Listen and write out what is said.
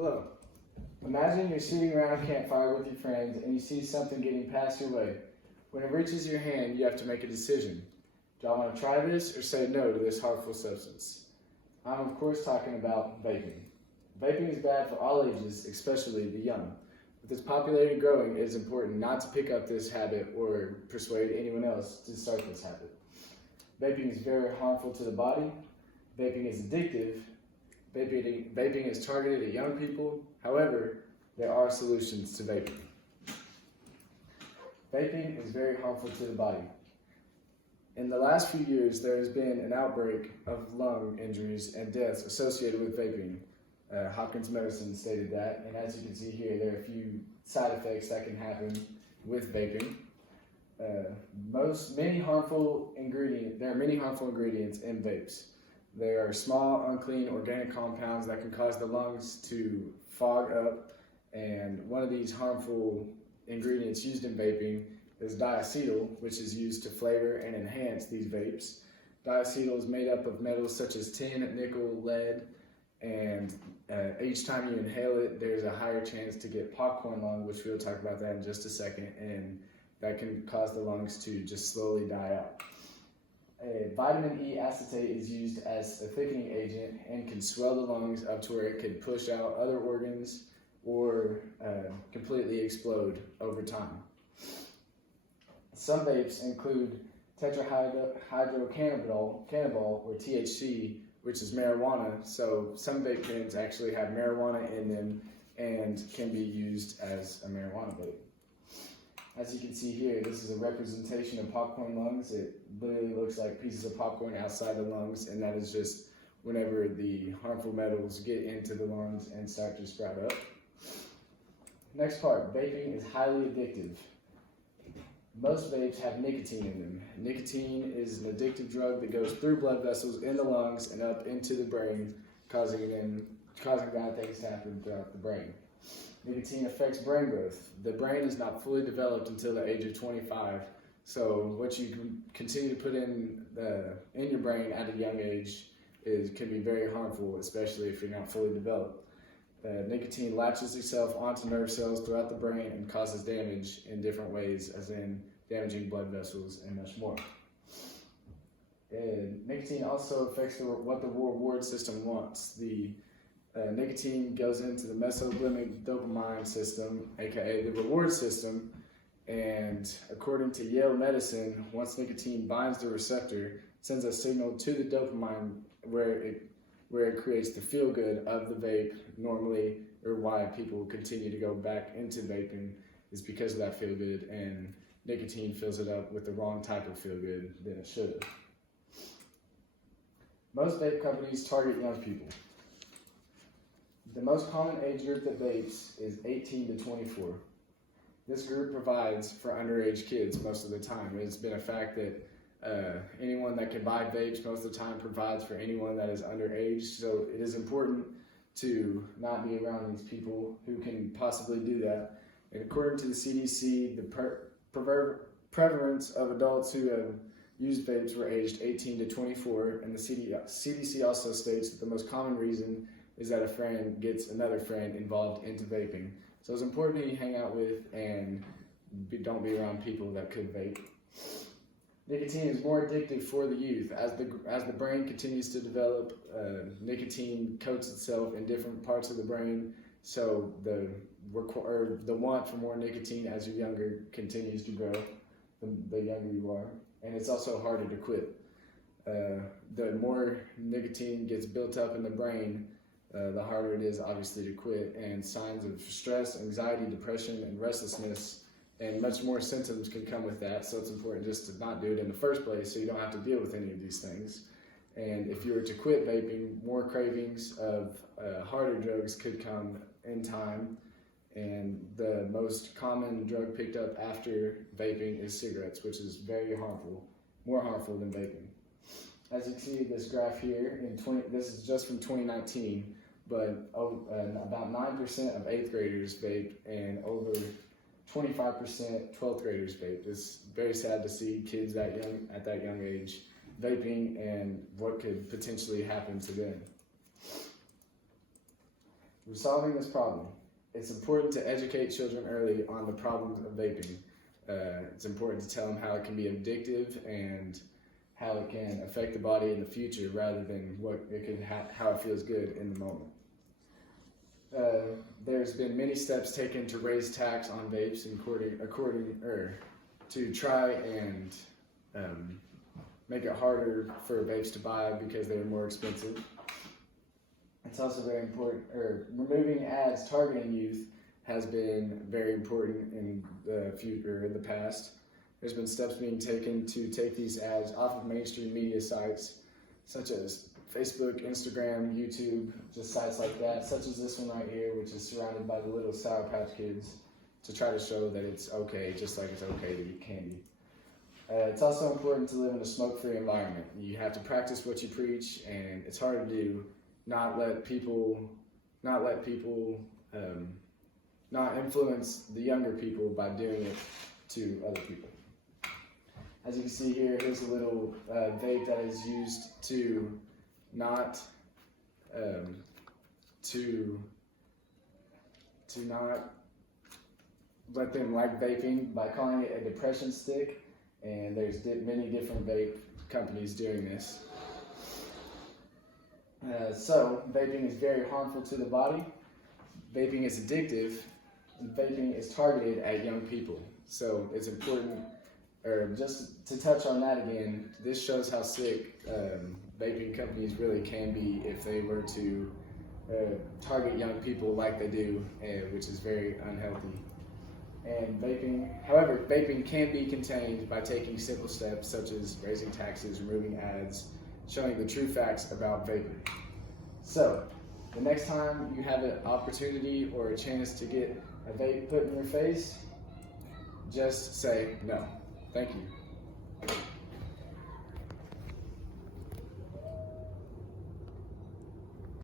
Hello. Imagine you're sitting around a campfire with your friends and you see something getting passed your way. When it reaches your hand, you have to make a decision. Do I want to try this or say no to this harmful substance? I'm of course talking about vaping. Vaping is bad for all ages, especially the young. With its popularity growing, it is important not to pick up this habit or persuade anyone else to start this habit. Vaping is very harmful to the body. Vaping is addictive. Vaping is targeted at young people. However, there are solutions to vaping. Vaping is very harmful to the body. In the last few years, there has been an outbreak of lung injuries and deaths associated with vaping. Hopkins Medicine stated that, and as you can see here, there are a few side effects that can happen with vaping. There are many harmful ingredients in vapes. There are small, unclean organic compounds that can cause the lungs to fog up, and one of these harmful ingredients used in vaping is diacetyl, which is used to flavor and enhance these vapes. Diacetyl is made up of metals such as tin, nickel, lead, and each time you inhale it, there's a higher chance to get popcorn lung, which we'll talk about that in just a second, and that can cause the lungs to just slowly die out. Vitamin E acetate is used as a thickening agent and can swell the lungs up to where it could push out other organs or completely explode over time. Some vapes include tetrahydrocannabinol, or THC, which is marijuana. So some vape pens actually have marijuana in them and can be used as a marijuana vape. As you can see here, this is a representation of popcorn lungs. It literally looks like pieces of popcorn outside the lungs, and that is just whenever the harmful metals get into the lungs and start to sprout up. Next part, vaping is highly addictive. Most vapes have nicotine in them. Nicotine is an addictive drug that goes through blood vessels in the lungs and up into the brain, causing bad things to happen throughout the brain. Nicotine affects brain growth. The brain is not fully developed until the age of 25, so what you continue to put in your brain at a young age can be very harmful, especially if you're not fully developed. Nicotine latches itself onto nerve cells throughout the brain and causes damage in different ways, as in damaging blood vessels and much more. Nicotine also affects what the reward system wants. Nicotine goes into the mesolimbic dopamine system, aka the reward system, and according to Yale Medicine, once nicotine binds the receptor, it sends a signal to the dopamine where it creates the feel good of the vape normally, or why people continue to go back into vaping is because of that feel good, and nicotine fills it up with the wrong type of feel good than it should have. Most vape companies target young people. The most common age group that vapes is 18 to 24. This group provides for underage kids most of the time. It's been a fact that anyone that can buy vapes most of the time provides for anyone that is underage. So it is important to not be around these people who can possibly do that. And according to the CDC, the prevalence of adults who have used vapes were aged 18 to 24. And the CDC also states that the most common reason is that a friend gets another friend involved into vaping. So it's important that you hang out with and don't be around people that could vape. Nicotine is more addictive for the youth. As the brain continues to develop, nicotine coats itself in different parts of the brain, so the want for more nicotine as you're younger continues to grow, the younger you are. And it's also harder to quit. The more nicotine gets built up in the brain, the harder it is obviously to quit, and signs of stress, anxiety, depression, and restlessness and much more symptoms can come with that. So it's important just to not do it in the first place so you don't have to deal with any of these things. And if you were to quit vaping, more cravings of harder drugs could come in time. And the most common drug picked up after vaping is cigarettes, which is very harmful, more harmful than vaping. As you can see this graph here, this is just from 2019, but about 9% of 8th graders vape and over 25% 12th graders vape. It's very sad to see kids at that young age vaping and what could potentially happen to them. Resolving this problem. It's important to educate children early on the problems of vaping. It's important to tell them how it can be addictive and how it can affect the body in the future rather than how it feels good in the moment. There's been many steps taken to raise tax on vapes to try and make it harder for vapes to buy because they're more expensive. It's also very important, removing ads targeting youth has been very important in the past. There's been steps being taken to take these ads off of mainstream media sites such as Facebook, Instagram, YouTube, just sites like that, such as this one right here, which is surrounded by the little Sour Patch Kids, to try to show that it's okay, just like it's okay to eat candy. It's also important to live in a smoke-free environment. You have to practice what you preach, and it's hard to do. Not influence the younger people by doing it to other people. As you can see here, here's a little vape that is used to not let them like vaping by calling it a depression stick, and there's many different vape companies doing this. So vaping is very harmful to the body. Vaping is addictive. And vaping is targeted at young people. So it's important, just to touch on that again, this shows how sick vaping companies really can be if they were to target young people like they do, which is very unhealthy. And vaping can be contained by taking simple steps such as raising taxes, removing ads, showing the true facts about vaping. So, the next time you have an opportunity or a chance to get a vape put in your face, just say no. Thank you.